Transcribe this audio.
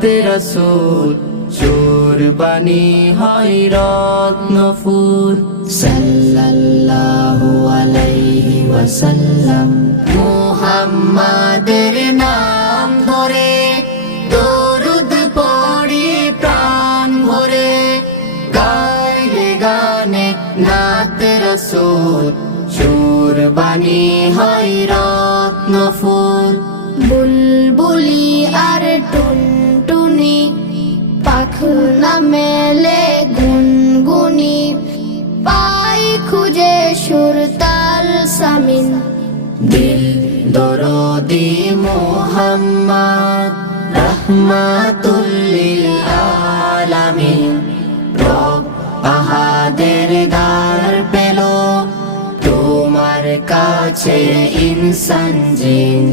নাতে রাসূল কুরবানি হয় রত্ন ফুল সাল্লাল্লাহু আলাইহি ওয়াসাল্লাম মুহাম্মাদের নাম ধরে দরুদ পড়ি প্রাণ ভরে গাইলে গানে নাতে রাসূল কুরবানি হয় রত্ন ফুল বুলবুলি আর টুনটুনি পাখনা মেলে গুনগুনি পাই খুঁজে সুরতাল সামিন দিল দরদি মুহাম্মদ রাহমাতুল লিল আলামিন রব আহাদের দ্বার পেল তোমার কাছে ইনসান জিন